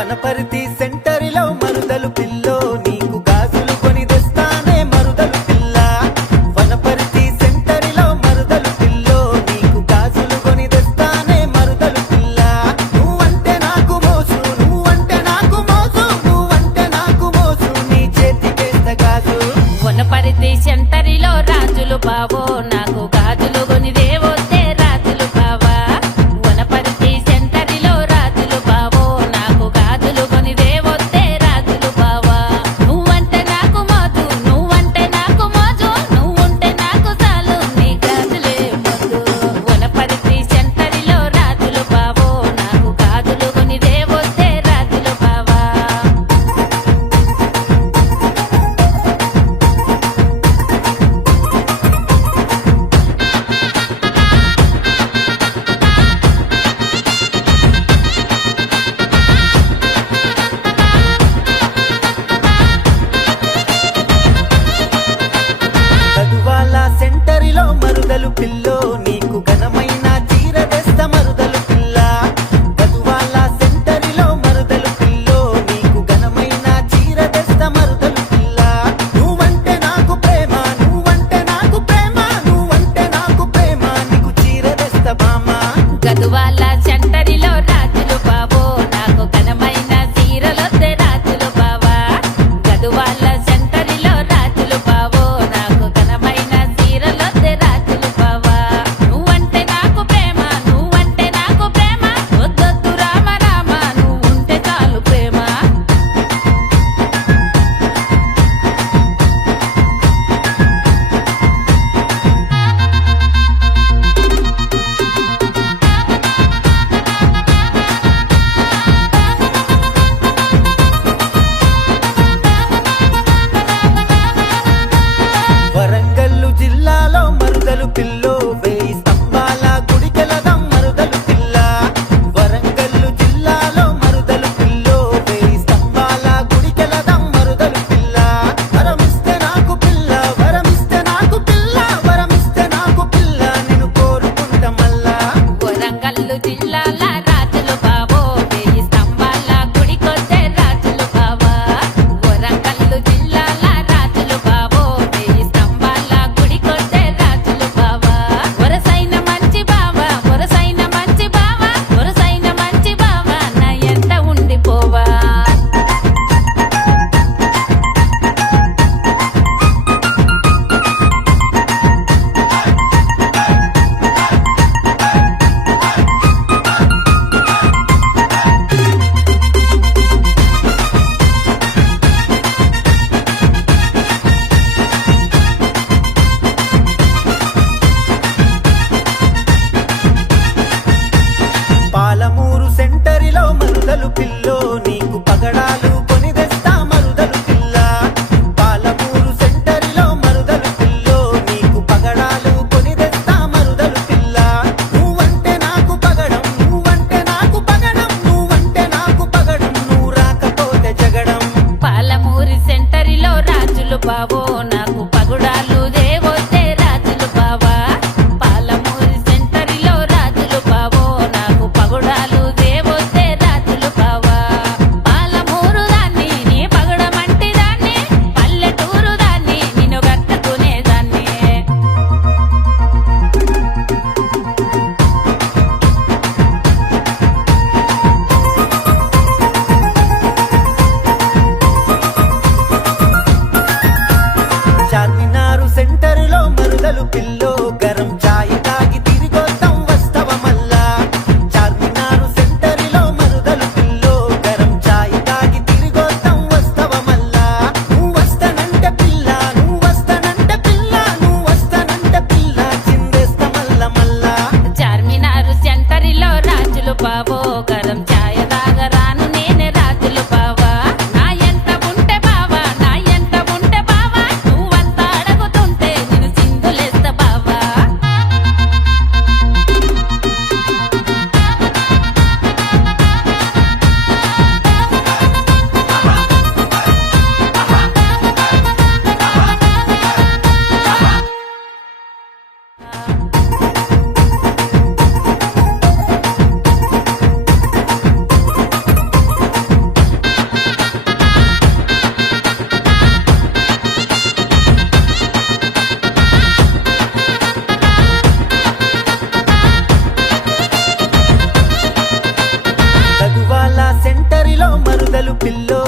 Wanaparthy సెంటరిలో మరుదలు pillow నీకు గాజులు కొని తెస్తానే మరుదలు పిల్ల వనపర్తి సెంటరిలో మరుదలు పిల్లో నీకు గాజులు కొని తెస్తానే మరుదలు పిల్ల నువ్వంటే నాకు మోసు నువ్వంటే నాకు మోసు నువ్వంటే నాకు మోసు నీ చేతికేస్త గాజు వనపర్తి సెంటరిలో రాజులు బావో నాకు గాజులు కొని దేవోతే రాజులు బావా వనపర్తి సెంటరిలో రాజులు బావో నాకు గాజులు కొని దేవోతే రాజులు బావా నువ్వంటే నాకు మోజు నువ్వంటే నాకు మోజు నువ్వుంటే నాకు చాలు నీ గాజులే మోజు వనపర్తి సెంటరిలో రాజులు బావో నాకు గాజులు కొని దేవోతే రాజులు బావా గదువాల సెంటరిలో మరుదలు పిల్లో నీకు ఘనమైన చీర తెస్త మరుదలు పిల్ల గదువాల సెంటరిలో మరుదలు పిల్లో నీకు ఘనమైన చీర తెస్త మరుదలు పిల్ల నువ్వంటే నాకు ప్రేమ నువ్వంటే నాకు ప్రేమ నువ్వంటే నాకు ప్రేమ నీకు చీర తెస్త బామా గదువాల సెంటరిలో రాజులు బావో నాకు ఘనమైన చీరలొద్దే రాజులు బావా గదువాల సెంటరిలో రాజులు బావో నాకు ఘనమైన చీరలొద్దే రాజులు బావా మరుదలు పిల్లో